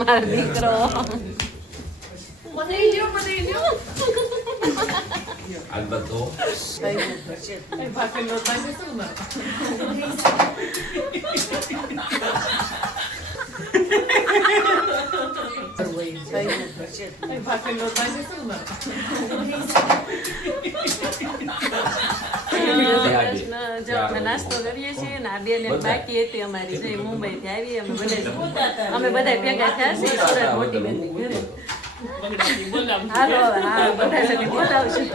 Mardi Gras. Patilyo, patilyo. Albato. Ay, bakit mo tayo sa suma? Ay, bakit mo tayo sa suma? નાસ્તો કરીએ છીએ ને આ બે એક બાકી હતી અમારી જે મુંબઈ થી આવી અમે બધા અમે બધા ભેગા થયા છીએ સુરત મોટી બેન ઘરે. હાલો હા બધા સાથે બોલાવશું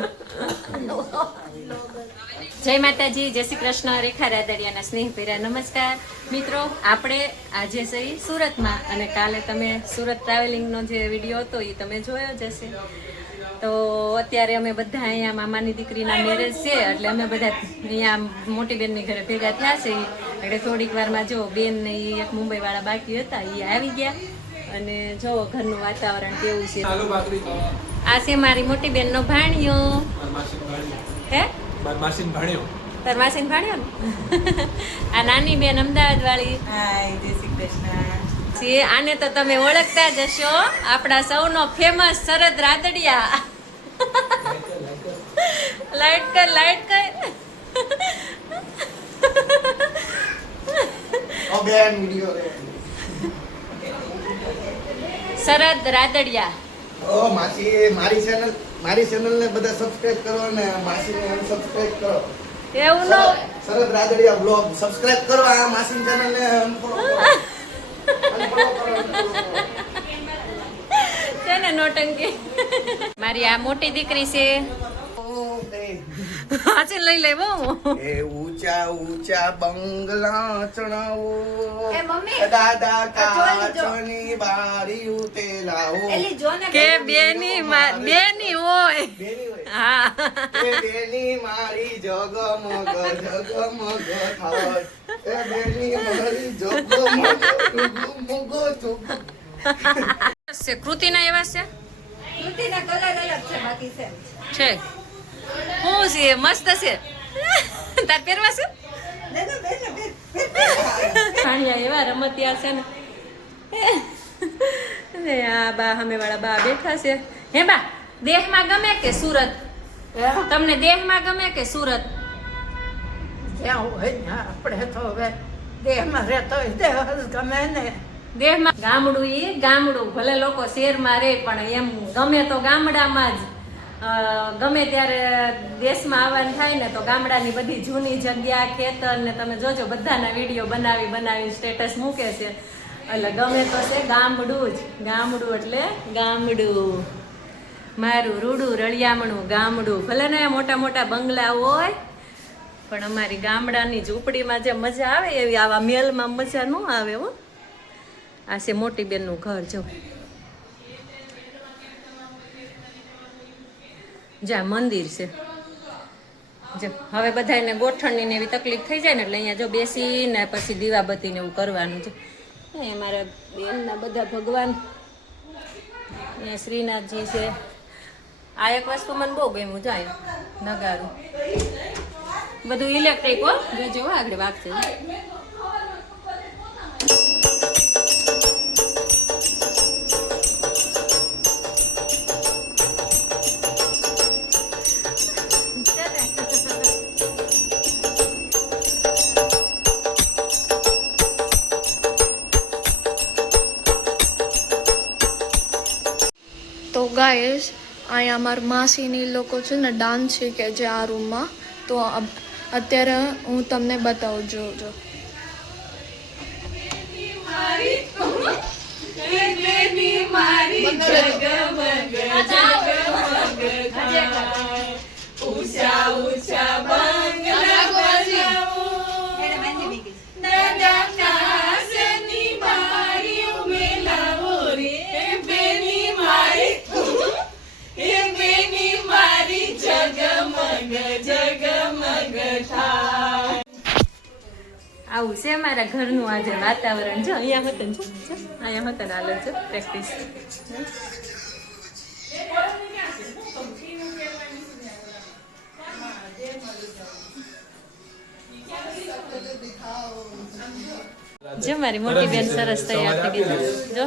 જય માતાજી જય શ્રી કૃષ્ણ રેખા રાદડિયાના સ્નેહ ભેરા નમસ્કાર. મિત્રો આપણે આજે જઈ સુરતમાં અને કાલે તમે સુરત ટ્રાવેલિંગનો જે વીડિયો હતો એ તમે જોયો જ હશે. તો અત્યારે અમે બધા અહીંયા મામાની દીકરીના મેરેજ છે એટલે અમે બધા અહીંયા મોટી બેનની ઘરે ભેગા થયા છે. એટલે થોડીક વારમાં જો બેન ને એ એક મુંબઈ વાળા બાકી હતા એ આવી ગયા. અને જો ઘરનું વાતાવરણ કેવું છે. આ છે મારી મોટી બેનનો ભાણિયો. હે? માસીન ભાણિયો. તાર ભાણિયો ને? આ નાની બેન અમદાવાદ વાળી હાય જય શ્રી કૃષ્ણ. છે આને તો તમે ઓળખતા જ હશો. આપણા સૌનો ફેમસ શરદ રાદડિયા. લાઈટ કર લાઈટ કર બેન વિડિયો શરદ રાદડિયા. ઓ માસી મારી ચેનલ મારી ચેનલ ને બધા સબસ્ક્રાઇબ કરો ને માસી ને અનસબસ્ક્રાઇબ કરો. એવું નો શરદ રાદડિયા બ્લોગ સબસ્ક્રાઇબ કરો આ માસી ચેનલ ને અનફોલો કરો. Unfollow કરો, unfollow કરો. છે ને નોટંકી મારી આ મોટી દીકરી છે. ઓ, લઈ લેવો. એ ઊંચા ઊંચા બંગલા ચણાવો એ મમ્મી, દાદા કાચોની બારી ઉતે લાવો. એલી જો ને કે બેની. મા- બેની હોય. હોય. હા. બેની મારી જગમગ જગમગ થાય. એ બેની મારી જગમગ જગમગ જગ છે? કૃતિના એવા છે? કૃતિના કલર અલગ છે બાકી છે. છે? હું છે? મસ્ત છે? તાર પહેરવા છે? એવા રમતિયા છે ને. ને આ બા વાળા બા બેઠા છે. હે બા દેહમાં ગમે કે સુરત? તમને દેહમાં ગમે કે સુરત? જ્યાં હોય આપણે તો હવે દેહમાં રહેતો હોય દેહ ગમે ને. દેહમાં ગામડું એ ગામડું ભલે લોકો શહેરમાં રહે, પણ એમ ગમે તો ગામડામાં જ ગમે ત્યારે દેશમાં આવવાનું થાય ને તો ગામડાની બધી જૂની જગ્યા, ખેતર ને તમે જોજો, બધાના વીડિયો બનાવી બનાવી સ્ટેટસ મૂકે છે. એટલે ગમે તો છે, ગામડું જ, ગામડું એટલે ગામડું. મારું રૂડું, રળિયામણું, ગામડું. ભલે ને મોટા મોટા બંગલા હોય, પણ અમારી ગામડાની ઝૂંપડીમાં જે મજા આવે એવી, આવા મેલમાં મજા ન આવે હો. આ છે મોટી બેનનું ઘર જો. જા મંદિર છે. જો હવે બધાને ગોઠણની ને એવી તકલીફ થઈ જાય ને એટલે અહીંયા જો બેસીને પછી દીવાબત્તી ને એવું કરવાનું છે. એ મારા બેનના બધા ભગવાન. અહીંયા શ્રીનાથજી છે. આ એક વસ્તુ મને બહુ ગમ્યું જાય નગારું. બધું ઇલેક્ટ્રિક હો. હો, આગળ વાગશે. ગાઈસ અહીંયા અમારા માસીની લોકો છે ને ડાન્સ શીખે છે આ રૂમમાં તો અત્યારે હું તમને બતાવું છું જો. આવું છે મારા ઘરનું આજે વાતાવરણ. જો અહીંયા હતા જો અહીંયા હતા હાલ છે પ્રેક્ટિસ જો મારી મોટી બેન સરસ તૈયાર થઈ ગઈ જો.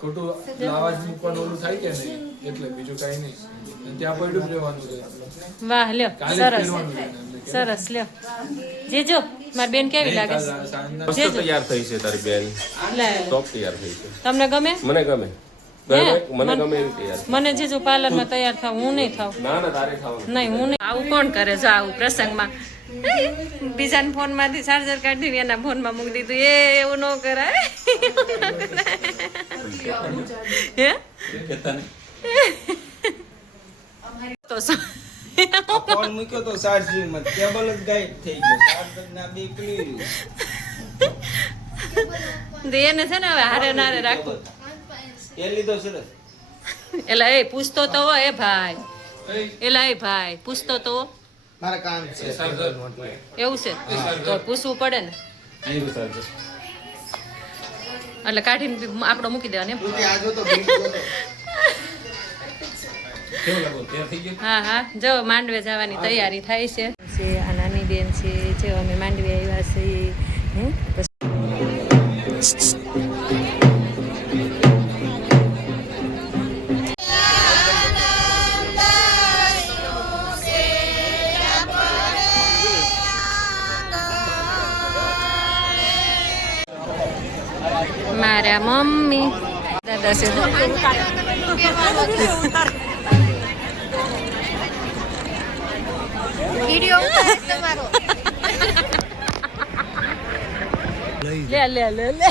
ખોટું લાવાજ મૂકવાનું ઓલું થાય કે નહીં? એટલે બીજું કાંઈ નહીં. ત્યાં પડ્યું રહેવાનું છે. વાહ લ્યો સરસ. સરસ લ્યો. જીજો મારી બેન કેવી લાગે છે? તૈયાર થઈ છે તારી બેન. ટોપ તૈયાર થઈ છે. તમને ગમે? મને ગમે. મને ગમે પાર્લરમાં પાર્લરમાં તૈયાર થાવ હું નહીં થાવ. નહીં હું નહીં. આવું કોણ કરે જો આવું પ્રસંગમાં? બીજાના ફોનમાંથી ચાર્જર કાઢીને એના ફોનમાં મૂકી દીધું. એ એવું ન કરાય. હે? તો? ફોન મૂક્યો તો ચાર્જિંગમાં કેબલ જ ગાયબ થઈ ગયો. ચાર્જર ના બે તો એને છે ને હવે હારે નારે રાખો. એ લીધો સરસ. એલા એ પૂછતો તો એ ભાઈ. એલા એ ભાઈ પૂછતો તો. મારે કામ છે. એવું છે? તો પૂછવું પડે ને. એટલે કાઢીને આપણો મૂકી દેવાનું એમ. હા હા. જો માંડવે જવાની તૈયારી થાય છે. છે આ નાની બેન છે જો અમે માંડવે આવ્યા છીએ મારા મમ્મી. દાદા મમ્મી દાદા લે લે લે લે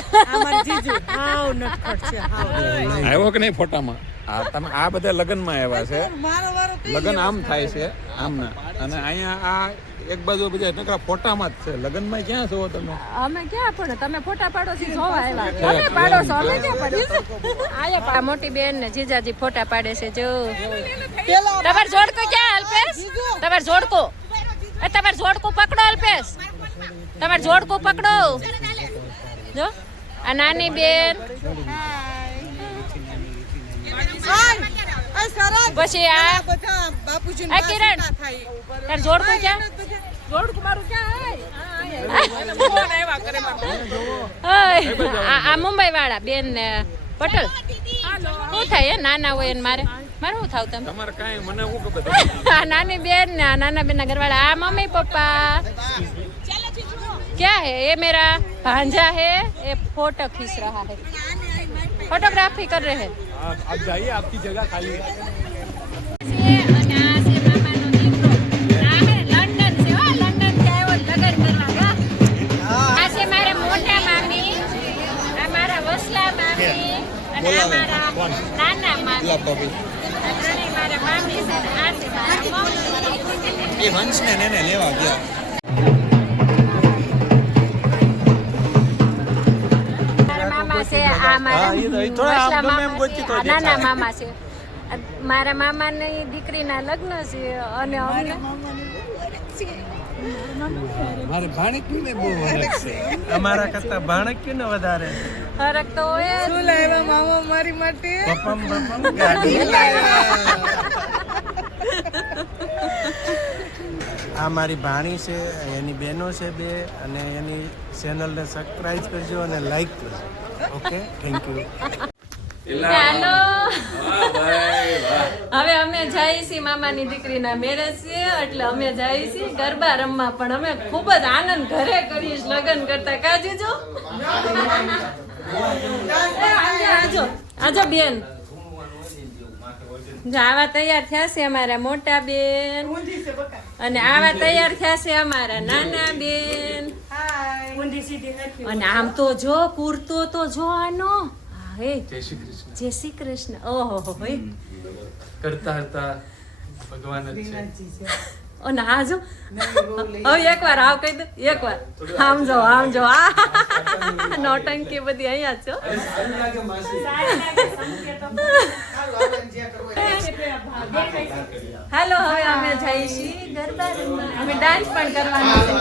આવ્યો કે નહીં ફોટામાં? આ તમે આ બધા લગ્નમાં આવ્યા છે. લગ્ન આમ થાય છે આમ ના અને અહીંયા આ એક બાજુ બધા નકરા ફોટામાં જ છે. લગ્નમાં ક્યાં છો તમે? અમે ક્યાં પડે? તમે ફોટા પાડો છો જોવા આવ્યા. તમે પાડો છો અમે ક્યાં? પાડો. આયા મોટી બેન ને જીજાજી ફોટા પાડે છે જો. તમાર જોડકો ક્યાં અલ્પેશ? તમાર જોડકો? એ તમારે જોડકું પકડો અલ્પેશ. તમારે જોડકું પકડો. જો. આ નાની બેન. પછી આ આ કિરણ. તાર જોડકું ક્યાં? જોડકો મારું ક્યાં આ આ મુંબઈ વાળા બેન ને પટેલ. શું થાય નાના હોય ને મારે? મારે શું થાવ તમે તમારે કાંઈ મને શું ખબર આ નાની બેન ને આ નાના બેન ના ઘરવાળા આ મમ્મી પપ્પા क्या है ये मेरा भांजा है ये फोटो खींच रहा है फोटोग्राफी कर रहे हैं आप आप जाइए आपकी जगह खाली है આ છે એ હંસ ને એને લેવા ગયા. મારા મામા છે આ મારા વસલા મામા છે આ નાના મામા છે. મારા મામાની દીકરીના લગ્ન છે અને અમને મારે ભાણક્યું ને બહુ અલગ છે. અમારા કરતા ભાણક્યું ને વધારે. ફરક તો હોય માટે? પપમ પપમ ગાડી. લાવ્યા? આ મારી ભાણી છે એની બહેનો છે બે અને એની ચેનલને સબસ્ક્રાઇબ કરજો અને લાઈક કરજો. ઓકે થેન્ક યુ હાલો હવે અમે જઈએ છીએ મામાની દીકરીના મેરેજ છે એટલે અમે જઈએ છીએ ગરબા રમવા પણ અમે ખૂબ જ આનંદ ઘરે કરીશ લગ્ન કરતા. કાજુ જો આજો આજો. બેન. જો આવા તૈયાર થયા છે અમારા મોટા બેન. અને આવા તૈયાર થયા છે અમારા નાના બેન. અને આમ તો જો કુર્તો તો જો આનો હા, જય શ્રી જય શ્રી કૃષ્ણ. ઓહો કરતા કરતા ભગવાન જ છે. અને આ જો. હવે એકવાર આવ કહી દે. એકવાર આમ જો આમ જો આ. નોટંકી બધી અહીંયા છો. હેલો હવે અમે જઈશી ગરબા રમવા અમે ડાન્સ પણ કરવાનો છે.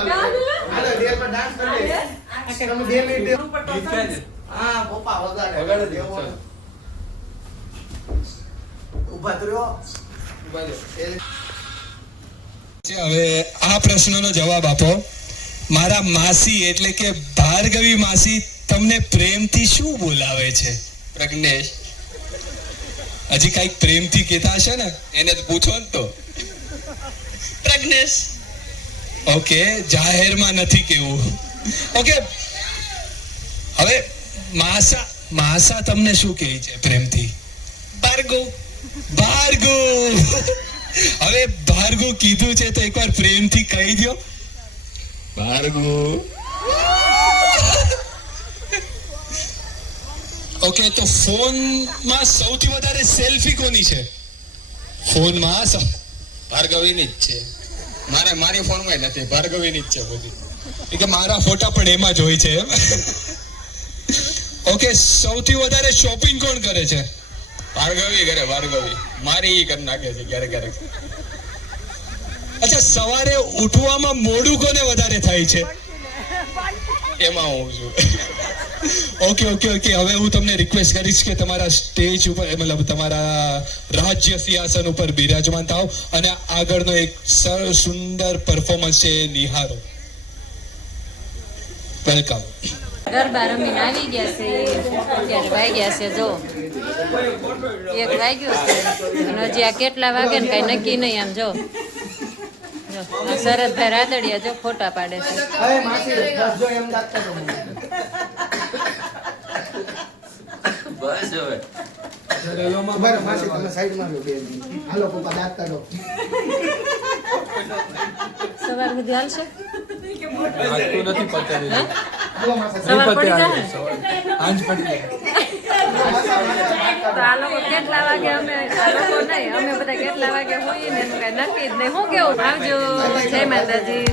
હા પપ્પા વગાડે. વગાડે દેવો. ચાલો. ઊભા તો રહ્યો. ઊભા રહો. હવે આ પ્રશ્નનો જવાબ આપો. મારા માસી એટલે કે ભાર્ગવી માસી તમને પ્રેમથી શું બોલાવે છે? પ્રજ્ઞેશ. હજી કંઈક પ્રેમથી કહેતા હશે ને એને તો પૂછો ને તો. પ્રજ્ઞેશ. ઓકે જાહેરમાં નથી કેવું. ઓકે. હવે માસા માસા તમને શું કહે છે પ્રેમથી? ભાર્ગવ ભાર્ગવ. હવે ભાર્ગવ કીધું છે તો એકવાર પ્રેમથી કહી દો ભાર્ગવ. ઓકે તો ફોનમાં સૌથી વધારે સેલ્ફી કોની છે? ફોનમાં ભાર્ગવીની જ છે. મારે મારી ફોનમાં નથી, ભાર્ગવીની જ છે બધી. કે મારા ફોટા પણ એમાં જ હોય છે ઓકે સૌથી વધારે શોપિંગ કોણ કરે છે? ભાર્ગવી કરે ભાર્ગવી. મારી કરી નાખે છે ક્યારેક ક્યારેક. અચ્છા, સવારે ઉઠવામાં મોડું કોને વધારે થાય છે? એમાં હું છું. ઓકે ઓકે ઓકે હવે હું તમને રિક્વેસ્ટ કરીશ કે તમારા સ્ટેજ ઉપર મતલબ તમારા રાજ્ય સિંહાસન ઉપર બિરાજમાન થાવ અને આગળનો એક સર સુંદર પરફોર્મન્સ છે નિહારો. વેલકમ ગરબા રમીને આવી ગયા છે અત્યારે વાગ્યા છે જો. એક વાગ્યો છે અને હજી આ કેટલા વાગે ને કઈ નક્કી નહીં આમ જો. શરદભાઈ રાદડિયા જો ફોટા પાડે છે. સવાર સુધી હાલશે? નથી સવાર પડી જાય. આંજ પડી જાય તો આ લોકો કેટલા વાગે અમે આ લોકો નહીં અમે બધા કેટલા વાગે હોઈએ ને એનું કઈ નક્કી જ નહીં. હું કેવું? આવજો. જય માતાજી.